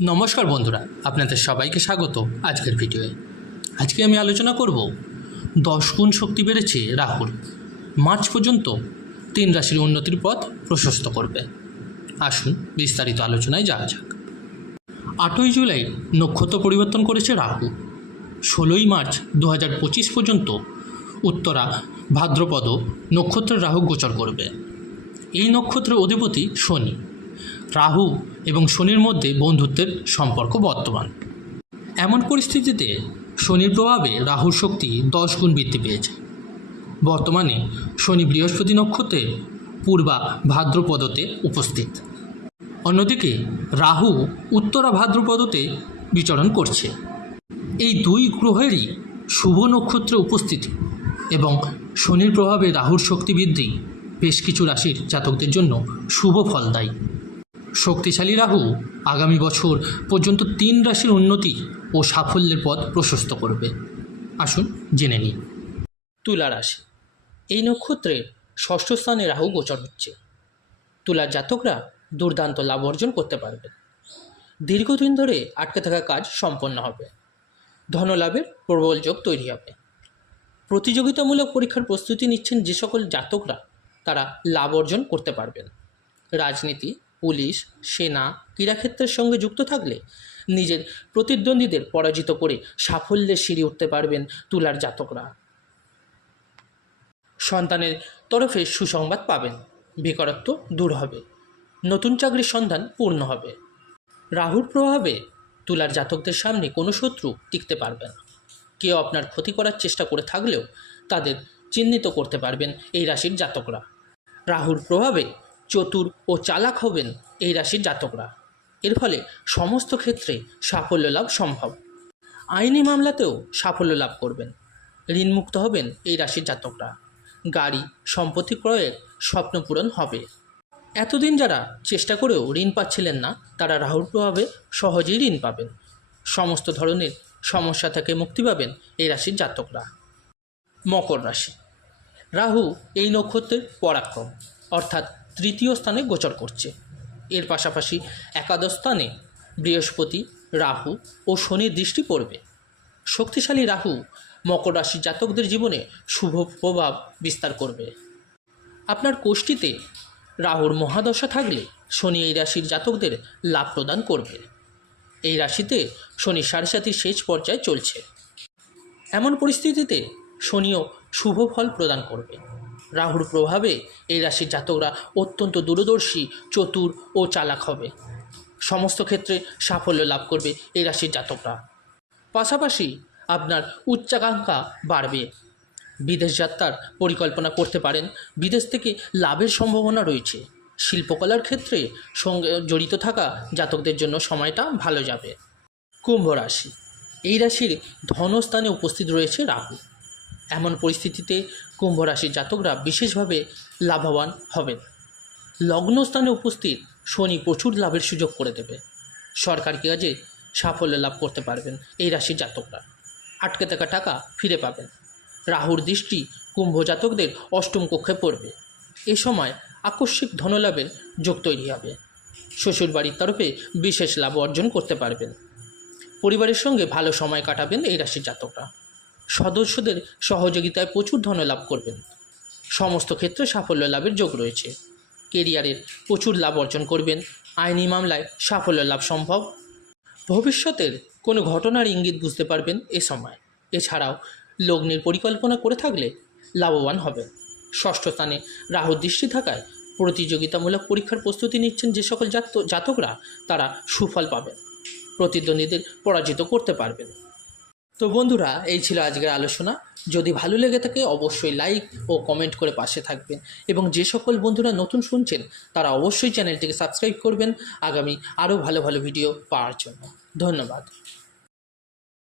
নমস্কার বন্ধুরা, আপনাদের সবাইকে স্বাগত আজকের ভিডিওয়ে। আজকে আমি আলোচনা করব দশ গুণ শক্তি বেড়েছে রাহুল। মার্চ পর্যন্ত তিন রাশির উন্নতির পথ প্রশস্ত করবে। আসুন বিস্তারিত আলোচনায় যাওয়া যাক। আটই জুলাই নক্ষত্র পরিবর্তন করেছে রাহু। ষোলোই মার্চ দু হাজার পঁচিশ পর্যন্ত উত্তরা ভাদ্রপদ নক্ষত্রের রাহু গোচর করবে। এই নক্ষত্রের অধিপতি শনি। রাহু এবং শনির মধ্যে বন্ধুত্বের সম্পর্ক বর্তমান। এমন পরিস্থিতিতে শনির প্রভাবে রাহুর শক্তি দশ গুণ বৃদ্ধি পেয়েছে। বর্তমানে শনি বৃহস্পতি নক্ষত্রে পূর্বা ভাদ্রপদতে উপস্থিত। অন্যদিকে রাহু উত্তরা ভাদ্রপদতে বিচরণ করছে। এই দুই গ্রহেরই শুভ নক্ষত্রে উপস্থিতি এবং শনির প্রভাবে রাহুর শক্তি বৃদ্ধি বেশ কিছু রাশির জাতকদের জন্য শুভ ফল ফলদায়ী। শক্তিশালী রাহু আগামী বছর পর্যন্ত তিন রাশির উন্নতি ও সাফল্যের পথ প্রশস্ত করবে। আসুন জেনে নিই। তুলা রাশি। এই নক্ষত্রের ষষ্ঠ স্থানে রাহু গোচর হচ্ছে। তুলার জাতকরা দুর্দান্ত লাভ অর্জন করতে পারবে। দীর্ঘদিন ধরে আটকে থাকা কাজ সম্পন্ন হবে। ধনলাভের প্রবল যোগ তৈরি হবে। প্রতিযোগিতামূলক পরীক্ষার প্রস্তুতি নিচ্ছেন যে সকল জাতকরা, তারা লাভ অর্জন করতে পারবেন। রাজনীতি পুলিশ, সেনা, ক্রীড়াক্ষেত্রের সঙ্গে যুক্ত থাকলে নিজের প্রতিদ্বন্দ্বীদের পরাজিত করে সাফল্যের সিঁড়ি উঠতে পারবেন তুলার জাতকরা। সন্তানের তরফে সুসংবাদ পাবেন। বেকারত্ব দূর হবে। নতুন চাকরির সন্ধান পূর্ণ হবে। রাহুর প্রভাবে তুলার জাতকদের সামনে কোনো শত্রু টিকতে পারবে না। কেউ আপনার ক্ষতি করার চেষ্টা করে থাকলেও তাদের চিহ্নিত করতে পারবেন এই রাশির জাতকরা। রাহুর প্রভাবে চতুর ও চালাক হবেন এই রাশির জাতকরা। এর ফলে সমস্ত ক্ষেত্রে সাফল্য লাভ সম্ভব। আইনি মামলাতেও সাফল্য লাভ করবেন। ঋণমুক্ত হবেন এই রাশির জাতকরা। গাড়ি, সম্পত্তি ক্রয়ের স্বপ্ন পূরণ হবে। এতদিন যারা চেষ্টা করেও ঋণ পাচ্ছিলেন না, তারা রাহুর প্রভাবে সহজেই ঋণ পাবেন। সমস্ত ধরনের সমস্যা থেকে মুক্তি পাবেন এই রাশির জাতকরা। মকর রাশি। রাহু এই নক্ষত্রের পরাক্রম। অর্থাৎ তৃতীয় স্থানে গোচর করছে। এর পাশাপাশি একাদশ স্থানে বৃহস্পতি, রাহু ও শনির দৃষ্টি পড়বে। শক্তিশালী রাহু মকর রাশির জাতকদের জীবনে শুভ প্রভাব বিস্তার করবে। আপনার কোষ্ঠীতে রাহুর মহাদশা থাকলে শনি এই রাশির জাতকদের লাভ প্রদান করবে। এই রাশিতে শনি সাড়ে সাতির শেষ পর্যায়ে চলছে। এমন পরিস্থিতিতে শনিও শুভ ফল প্রদান করবে। রাহুর প্রভাবে এই রাশির জাতকরা অত্যন্ত দূরদর্শী, চতুর ও চালাক হবে। সমস্ত ক্ষেত্রে সাফল্য লাভ করবে এই রাশির জাতকরা। পাশাপাশি আপনার উচ্চাকাঙ্ক্ষা বাড়বে। বিদেশ যাত্রার পরিকল্পনা করতে পারেন, বিদেশ থেকে লাভের সম্ভাবনা রয়েছে। শিল্পকলার ক্ষেত্রে সঙ্গে জড়িত থাকা জাতকদের জন্য সময়টা ভালো যাবে। কুম্ভ রাশি। এই রাশির ধনস্থানে উপস্থিত রয়েছে রাহু। এমন পরিস্থিতিতে কুম্ভ রাশির জাতকরা বিশেষভাবে লাভবান হবেন। লগ্নস্থানে উপস্থিত শনি প্রচুর লাভের সুযোগ করে দেবে। সরকারি কাজে সাফল্য লাভ করতে পারবেন এই রাশির জাতকরা। আটকে থাকা টাকা ফিরে পাবেন। রাহুর দৃষ্টি কুম্ভ জাতকদের অষ্টম কক্ষে পড়বে। এ সময় আকস্মিক ধনলাভের যোগ তৈরি হবে। শ্বশুরবাড়ির তরফে বিশেষ লাভ অর্জন করতে পারবেন। পরিবারের সঙ্গে ভালো সময় কাটাবেন এই রাশির জাতকরা। সদস্যদের সহযোগিতায় প্রচুর ধন লাভ করবেন। সমস্ত ক্ষেত্রে সাফল্য লাভের যোগ রয়েছে। কেরিয়ারের প্রচুর লাভ অর্জন করবেন। আইনি মামলায় সাফল্য লাভ সম্ভব। ভবিষ্যতের কোনো ঘটনার ইঙ্গিত বুঝতে পারবেন এ সময়। এছাড়াও লগ্নের পরিকল্পনা করে থাকলে লাভবান হবেন। ষষ্ঠ স্থানে রাহুর দৃষ্টি থাকায় প্রতিযোগিতামূলক পরীক্ষার প্রস্তুতি নিচ্ছেন যে সকল জাত জাতকরা, তারা সুফল পাবেন। প্রতিদ্বন্দ্বীদের পরাজিত করতে পারবেন। তো বন্ধুরা, এই ছিল আজকের আলোচনা। যদি ভালো লেগে থাকে, অবশ্যই লাইক ও কমেন্ট করে পাশে থাকবেন। এবং যে সকল বন্ধুরা নতুন শুনছেন, তারা অবশ্যই চ্যানেলটিকে সাবস্ক্রাইব করবেন। আগামী আরও ভালো ভালো ভিডিও পাওয়ার জন্য। ধন্যবাদ।